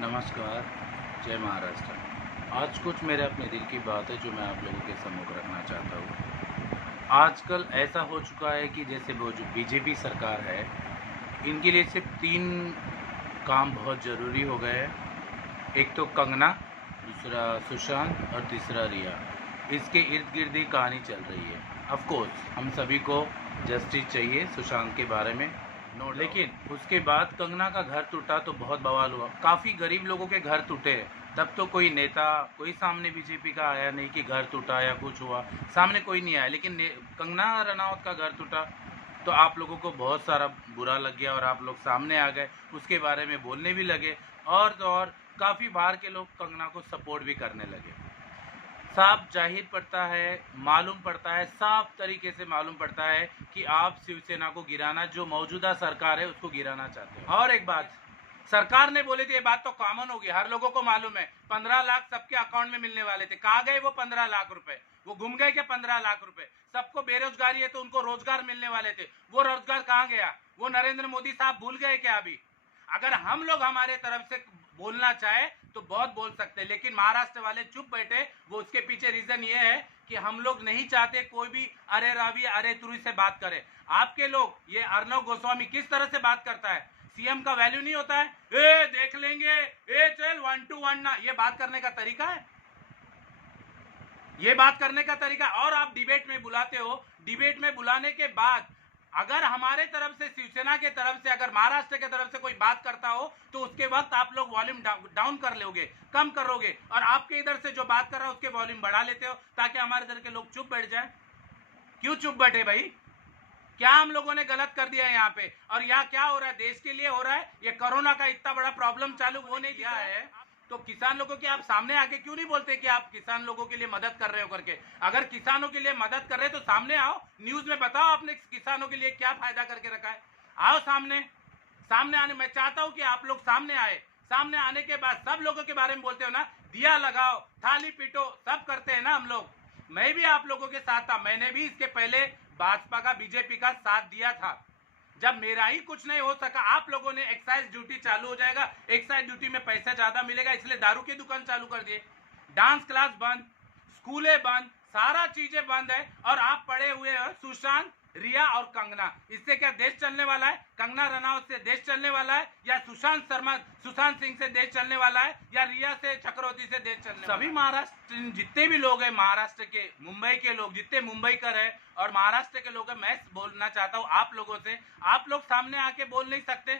नमस्कार, जय महाराष्ट्र। आज कुछ मेरे अपने दिल की बात है जो मैं आप लोगों के सम्मुख रखना चाहता हूँ। आजकल ऐसा हो चुका है कि जैसे वो जो बीजेपी सरकार है, इनके लिए सिर्फ़ 3 काम बहुत ज़रूरी हो गए हैं। एक तो कंगना, दूसरा सुशांत और तीसरा रिया। इसके इर्द-गिर्द ही कहानी चल रही है। ऑफ़ कोर्स हम सभी को जस्टिस चाहिए सुशांत के बारे में, नो, लेकिन उसके बाद कंगना का घर टूटा तो बहुत बवाल हुआ। काफ़ी गरीब लोगों के घर टूटे, तब तो कोई नेता, कोई सामने बीजेपी का आया नहीं कि घर टूटा या कुछ हुआ, सामने कोई नहीं आया। लेकिन कंगना रनावत का घर टूटा तो आप लोगों को बहुत सारा बुरा लग गया और आप लोग सामने आ गए, उसके बारे में बोलने भी लगे। और तो और काफ़ी बाहर के लोग कंगना को सपोर्ट भी करने लगे। साफ जाहिर पड़ता है, मालूम पड़ता है, साफ तरीके से मालूम पड़ता है कि आप शिवसेना को गिराना, जो मौजूदा सरकार है उसको गिराना चाहते हो। और एक बात, सरकार ने बोली थी, ये बात तो कॉमन होगी, हर लोगों को मालूम है, 15 लाख सबके अकाउंट में मिलने वाले थे। कहाँ गए वो 15 लाख रुपए? वो घूम गए क्या 15 लाख रुपए? सबको बेरोजगारी है तो उनको रोजगार मिलने वाले थे, वो रोजगार कहाँ गया? वो नरेंद्र मोदी साहब भूल गए क्या अभी? अगर हम लोग हमारे तरफ से बोलना चाहे तो बहुत बोल सकते हैं, लेकिन महाराष्ट्र वाले चुप बैठे। वो उसके पीछे रीजन ये है कि हम लोग नहीं चाहते कोई भी अरे रावी अरे तुरी से बात करे। आपके लोग, ये अर्नव गोस्वामी किस तरह से बात करता है, सीएम का वैल्यू नहीं होता है, ए देख लेंगे, ए चल 1 to 1 ना, ये बात करने का तरीका है, ये बात करने का तरीका। और आप डिबेट में बुलाते हो, डिबेट में बुलाने के बाद अगर हमारे तरफ से, शिवसेना के तरफ से, अगर महाराष्ट्र के तरफ से कोई बात करता हो तो उसके वक्त आप लोग वॉल्यूम डाउन कर लोगे, कम करोगे, और आपके इधर से जो बात कर रहा है उसके वॉल्यूम बढ़ा लेते हो ताकि हमारे इधर के लोग चुप बैठ जाए। क्यों चुप बैठे भाई? क्या हम लोगों ने गलत कर दिया है यहाँ पे? और यहाँ क्या हो रहा है, देश के लिए हो रहा है। ये कोरोना का इतना बड़ा प्रॉब्लम चालू होने दिया है तो किसान लोगों के आप सामने आके क्यों नहीं बोलते कि आप किसान लोगों के लिए मदद कर रहे हो करके? अगर किसानों के लिए मदद कर रहे हो तो सामने आओ, न्यूज में बताओ आपने किसानों के लिए क्या फायदा करके रखा है। आओ सामने, सामने आने, मैं चाहता हूं कि आप लोग सामने आए। सामने आने के बाद सब लोगों के बारे में बोलते हो ना, दिया लगाओ, थाली पीटो, सब करते हैं ना हम लोग। मैं भी आप लोगों के साथ था, मैंने भी इसके पहले भाजपा का, बीजेपी का साथ दिया था। जब मेरा ही कुछ नहीं हो सका, आप लोगों ने एक्साइज ड्यूटी चालू हो जाएगा, एक्साइज ड्यूटी में पैसा ज्यादा मिलेगा इसलिए दारू की दुकान चालू कर दिए, डांस क्लास बंद, स्कूलें बंद, सारा चीजें बंद है। और आप पड़े हुए हैं सुशांत, रिया और कंगना। इससे क्या देश चलने वाला है? कंगना रनावत से देश चलने वाला है, या सुशांत सिंह से देश चलने वाला है, या रिया से, चक्रवर्ती से देश चलने वाला है? सभी महाराष्ट्र जितने भी लोग हैं, महाराष्ट्र के, मुंबई के लोग, जितने मुंबईकर है और महाराष्ट्र के लोग हैं, मैं बोलना चाहता हूँ आप लोगों से, आप लोग सामने आके बोल नहीं सकते?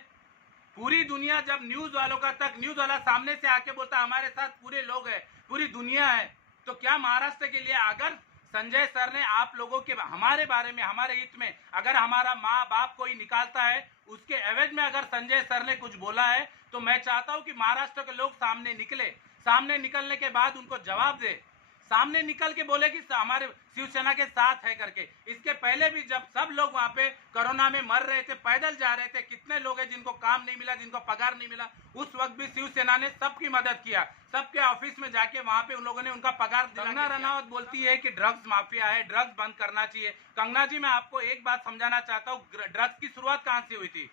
पूरी दुनिया, जब न्यूज वालों का तक, न्यूज वाला सामने से आके बोलता हमारे साथ पूरे लोग हैं, पूरी दुनिया है, तो क्या महाराष्ट्र के लिए, अगर संजय सर ने आप लोगों के, हमारे बारे में, हमारे हित में, अगर हमारा माँ बाप कोई निकालता है, उसके एवज में अगर संजय सर ने कुछ बोला है, तो मैं चाहता हूं कि महाराष्ट्र के लोग सामने निकले, सामने निकलने के बाद उनको जवाब दे, सामने निकल के बोले कि हमारे शिवसेना के साथ है करके। इसके पहले भी जब सब लोग वहां पे कोरोना में मर रहे थे, पैदल जा रहे थे, कितने लोग हैं जिनको काम नहीं मिला, जिनको पगार नहीं मिला, उस वक्त भी शिवसेना ने सबकी मदद किया, सबके ऑफिस में जाके वहां पे उन लोगों ने उनका पगार दिया। कंगना रनावत बोलती है कि ड्रग्स माफिया है, ड्रग्स बंद करना चाहिए। कंगना जी, मैं आपको एक बात समझाना चाहता हूँ, ड्रग्स की शुरुआत कहां से हुई थी?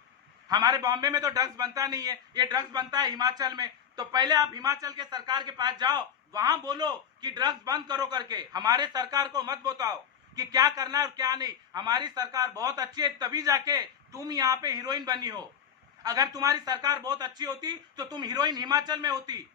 हमारे बॉम्बे में तो ड्रग्स बनता नहीं है, ये ड्रग्स बनता है हिमाचल में। तो पहले आप हिमाचल के सरकार के पास जाओ, वहां बोलो कि ड्रग्स बंद करो करके। हमारे सरकार को मत बताओ कि क्या करना है और क्या नहीं। हमारी सरकार बहुत अच्छी है, तभी जाके तुम यहाँ पे हीरोइन बनी हो। अगर तुम्हारी सरकार बहुत अच्छी होती तो तुम हीरोइन हिमाचल में होती,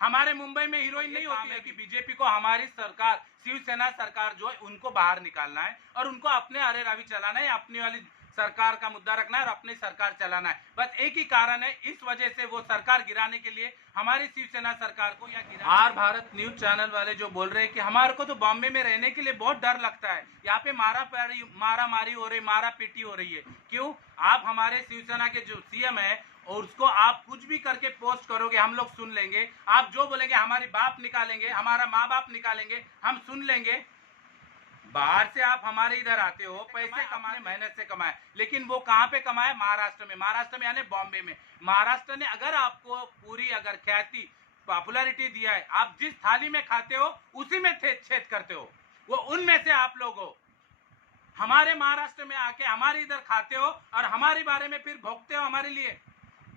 हमारे मुंबई में हीरोइन नहीं होती है। कि बीजेपी को हमारी सरकार, शिवसेना सरकार जो है, उनको बाहर निकालना है और उनको अपने अरे रावी चलाना है, अपनी वाली सरकार का मुद्दा रखना है और अपनी सरकार चलाना है। बस एक ही कारण है, इस वजह से वो सरकार गिराने के लिए हमारी शिवसेना सरकार को, या गिरा। आर भारत न्यूज चैनल वाले जो बोल रहे हैं कि हमारे को तो बॉम्बे में रहने के लिए बहुत डर लगता है, यहाँ पे मारा मारी हो रही, मारा पीटी हो रही है। क्यों? आप हमारे शिवसेना के जो सीएम है और उसको आप कुछ भी करके पोस्ट करोगे, हम लोग सुन लेंगे। आप जो बोलेंगे, हमारे बाप निकालेंगे, हमारा माँ बाप निकालेंगे, हम सुन लेंगे। बाहर से आप हमारे इधर आते हो, पैसे कमाने, मेहनत से कमाए, लेकिन वो कहाँ पे कमाए? महाराष्ट्र में। महाराष्ट्र में यानी बॉम्बे में। महाराष्ट्र ने अगर आपको पूरी अगर ख्याति, पॉपुलैरिटी दिया है, आप जिस थाली में खाते हो उसी में छेद करते हो, वो उनमें से आप लोग हो। हमारे महाराष्ट्र में आके हमारे इधर खाते हो और हमारे बारे में फिर भोगते हो हमारे लिए।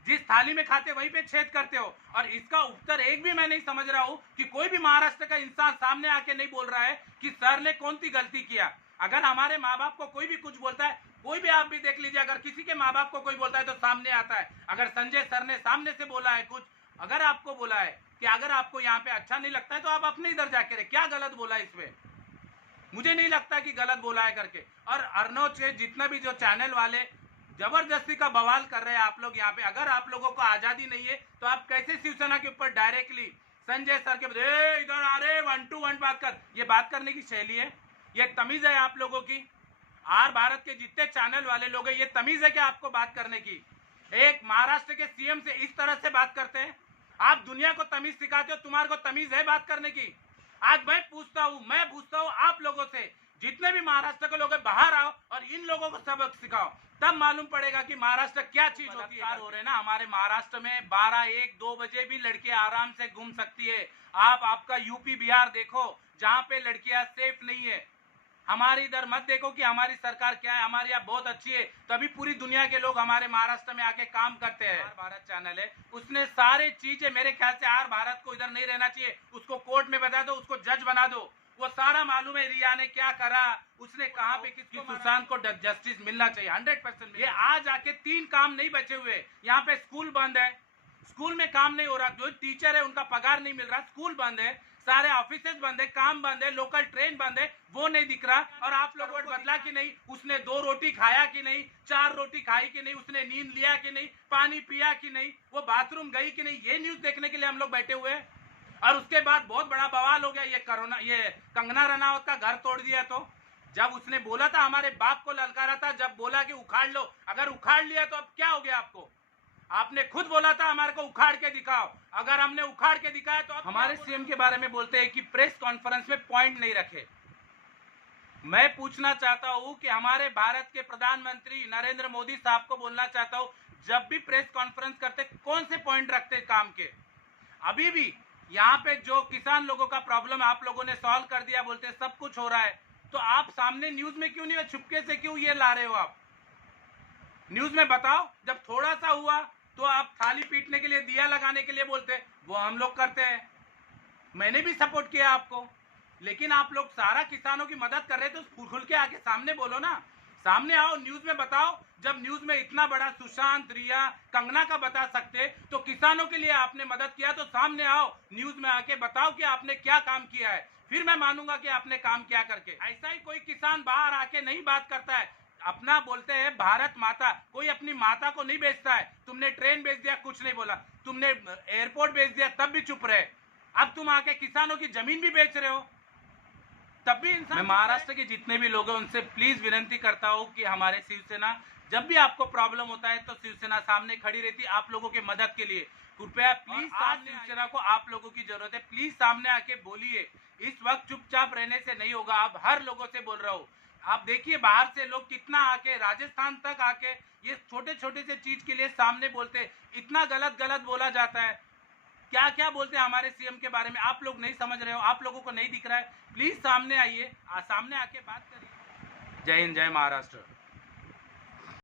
जिस थाली में खाते वहीं पे छेद करते हो। और इसका उत्तर एक भी मैं नहीं समझ रहा हूं कि कोई भी महाराष्ट्र का इंसान सामने आके नहीं बोल रहा है कि सर ने कौन सी गलती किया। अगर हमारे माँ बाप को कोई भी कुछ बोलता है, कोई भी आप भी देख लीजिए, अगर किसी के माँ बाप को कोई बोलता है तो सामने आता है। अगर संजय सर ने सामने से बोला है कुछ, अगर आपको बोला है कि अगर आपको यहाँ पे अच्छा नहीं लगता है तो आप अपने इधर जाके रहे, क्या गलत बोला है इसमें? मुझे नहीं लगता कि गलत बोला है करके। और अर्नोज के जितना भी जो चैनल वाले जबरदस्ती का बवाल कर रहे हैं आप लोग यहाँ पे, अगर आप लोगों को आजादी नहीं है तो आप कैसे शिवसेना के ऊपर डायरेक्टली संजय सर के इधर आ रहे 1 to 1 बात कर, ये बात करने की शैली है? ये तमीज है आप लोगों की? आर भारत के जितने चैनल वाले लोग हैं, ये तमीज है क्या आपको बात करने की? एक महाराष्ट्र के सीएम से इस तरह से बात करते हैं? आप दुनिया को तमीज सिखाते हो, तुम्हारे को तमीज है बात करने की? आज मैं पूछता हूँ आप लोगों से, जितने भी महाराष्ट्र के लोग हैं बाहर आओ और इन लोगों को सबक सिखाओ, तब मालूम पड़ेगा कि महाराष्ट्र क्या चीज होती है। हो रहे ना हमारे महाराष्ट्र में 12, 1, 2 बजे भी लड़कियां आराम से घूम सकती है। आपका यूपी बिहार देखो जहाँ पे लड़कियां सेफ नहीं है। हमारे इधर मत देखो कि हमारी सरकार क्या है, हमारी यहाँ बहुत अच्छी है, तभी पूरी दुनिया के लोग हमारे महाराष्ट्र में आके काम करते हैं। आर भारत चैनल है, उसने सारे चीजें, मेरे ख्याल से आर भारत को इधर नहीं रहना चाहिए, उसको कोर्ट में बता दो, उसको जज बना दो, वो सारा मालूम है रिया ने क्या करा, उसने कहाँ पे किसको, सुशांत को जस्टिस मिलना चाहिए 100%। ये आज आके 3 काम नहीं बचे हुए, यहाँ पे स्कूल बंद है, स्कूल में काम नहीं हो रहा, जो टीचर है उनका पगार नहीं मिल रहा, स्कूल बंद है, सारे ऑफिसेज बंद है, काम बंद है, लोकल ट्रेन बंद है, वो नहीं दिख रहा। और आप लोग वोट बदला कि नहीं? उसने 2 रोटी खाया कि नहीं? 4 रोटी खाई कि नहीं? उसने नींद लिया कि नहीं? पानी पिया कि नहीं? वो बाथरूम गई कि नहीं? ये न्यूज देखने के लिए हम लोग बैठे हुए हैं। और उसके बाद बहुत बड़ा बवाल हो गया, ये कोरोना, ये कंगना रनावत का घर तोड़ दिया। तो जब उसने बोला था, हमारे बाप को ललकारा था, जब बोला कि उखाड़ लो, अगर उखाड़ लिया तो अब क्या हो गया आपको? आपने खुद बोला था हमारे को उखाड़ के दिखाओ, अगर हमने उखाड़ के दिखाया तो हमारे सीएम के बारे में बोलते हैं कि प्रेस कॉन्फ्रेंस में पॉइंट नहीं रखे। मैं पूछना चाहता हूं कि हमारे भारत के प्रधानमंत्री नरेंद्र मोदी साहब को बोलना चाहता हूं, जब भी प्रेस कॉन्फ्रेंस करते कौन से पॉइंट रखते काम के? अभी भी यहाँ पे जो किसान लोगों का प्रॉब्लम आप लोगों ने सॉल्व कर दिया, बोलते सब कुछ हो रहा है, तो आप सामने न्यूज में क्यों नहीं है? छुपके से क्यों ये ला रहे हो आप? न्यूज में बताओ। जब थोड़ा सा हुआ तो आप थाली पीटने के लिए, दिया लगाने के लिए बोलते, वो हम लोग करते हैं, मैंने भी सपोर्ट किया आपको, लेकिन आप लोग सारा किसानों की मदद कर रहे तो खुल के आके सामने बोलो ना, सामने आओ, न्यूज में बताओ। जब न्यूज में इतना बड़ा सुशांत, रिया, कंगना का बता सकते तो किसानों के लिए आपने मदद किया, तो सामने आओ, न्यूज में आके बताओ कि आपने क्या काम किया है, फिर मैं मानूंगा कि आपने काम क्या करके। ऐसा ही कोई किसान बाहर आके नहीं बात करता है, अपना बोलते हैं भारत माता, कोई अपनी माता को नहीं बेचता है। तुमने ट्रेन बेच दिया, कुछ नहीं बोला, तुमने एयरपोर्ट बेच दिया, तब भी चुप रहे। अब तुम आके किसानों की जमीन भी बेच रहे हो, तब भी इंसान। मैं महाराष्ट्र के जितने भी लोग हैं उनसे प्लीज विनती करता हूं कि हमारे शिवसेना, जब भी आपको प्रॉब्लम होता है तो शिवसेना सामने खड़ी रहती है आप लोगों के मदद के लिए। कृपया प्लीज, शिवसेना को आप लोगों की जरूरत है, प्लीज सामने आके बोलिए। इस वक्त चुपचाप रहने से नहीं होगा, आप हर लोगों से बोल रहा हूँ। आप देखिए बाहर से लोग कितना आके, राजस्थान तक आके ये छोटे छोटे से चीज के लिए सामने बोलते, इतना गलत गलत बोला जाता है, क्या क्या बोलते हैं हमारे सीएम के बारे में, आप लोग नहीं समझ रहे हो, आप लोगों को नहीं दिख रहा है। प्लीज सामने आइए, सामने आके बात करिए। जय हिंद, जय महाराष्ट्र।